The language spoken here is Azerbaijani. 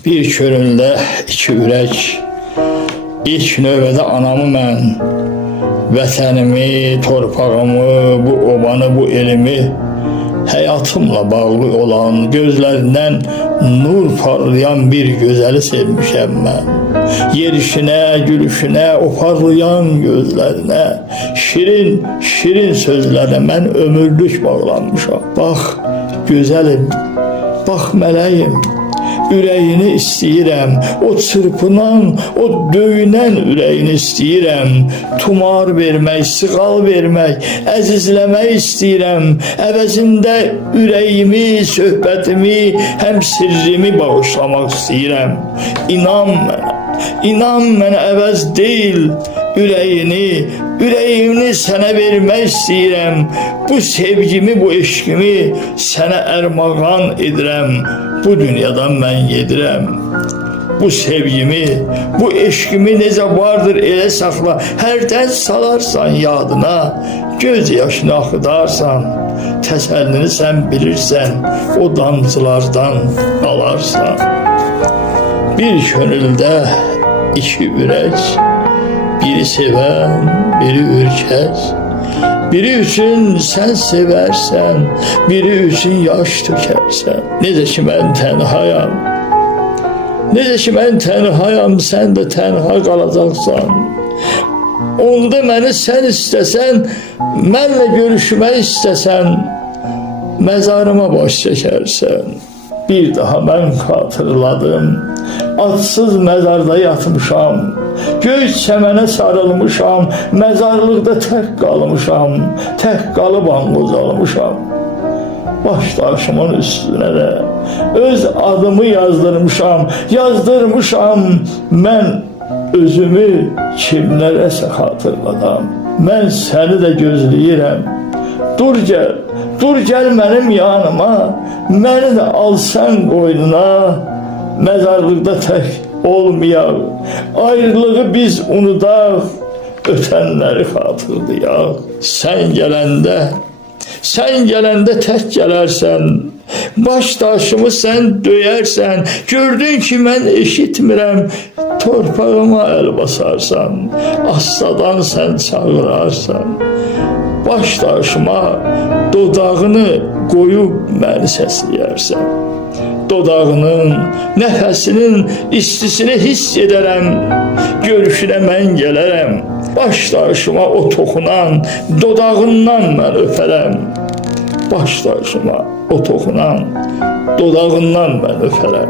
Bir köründə iki ürək, ilk növbədə anamı mən, vətənimi, torpağımı, bu obanı, bu elimi, həyatımla bağlı olan, gözlərindən nur parlayan bir gözəli sevmişəm mən. Yerişinə, gülüşünə, o parlayan gözlərinə, şirin, şirin sözlərə mən ömürlük bağlanmışam. Bax, gözəlim, bax mələyim, ürəyini istəyirəm, o çırpınan, o döyünən ürəyini istəyirəm, tumar vermək, sığal vermək, əzizləmək istəyirəm, əvəzində ürəyimi, söhbətimi, həm sirrimi bağışlamaq istəyirəm. İnan mənə, inan mənə əvəz deyil, ürəyini sənə vermək istəyirəm, bu sevgimi, bu eşqimi sənə ərmağan edirəm, bu dünyadan mən gedirəm. Bu sevgimi, bu eşqimi necə vardır elə saxla, hərdən salarsan yadına, göz yaşını axıdarsan, təsəllini sən bilirsən, o damcılardan alarsan. Bir könüldə iki ürək, biri sevən, biri ürkək, biri üçün sən sevərsən, biri üçün yaş tökərsən. Necə ki mən tənhayam, necə ki mən tənhayam, sən də tənha qalacaqsan. Onda məni sən istəsən, mənlə görüşmək istəsən, məzarıma baş çəkərsən. Bir daha mən xatırladım, adsız məzarda yatmışam, göy çəmənə sarılmışam, məzarlıqda tək qalmışam, tək qalıb anqozalmışam. Baş daşımın üstünə də öz adımı yazdırmışam, mən özümü kimlərəsə xatırladam. Mən səni də gözləyirəm, dur gəl mənim yanıma, məni də alsan qoynuna, məzarlıqda tək olmayaq, ayrılığı biz unudaq, ötənləri xatırlayaq. Sən gələndə tək gələrsən, baş daşımı sən döyərsən, gördün ki mən eşitmirəm, torpağıma əl basarsan, astadan sən çağırarsan, baş daşıma dodağını qoyub məni səsləyərsən. Dodağının, nəfəsinin istisini hiss edərəm, görüşünə mən gələrəm, baş daşıma o toxunan, dodağından mən öpərəm, baş daşıma o toxunan, dodağından mən öpərəm.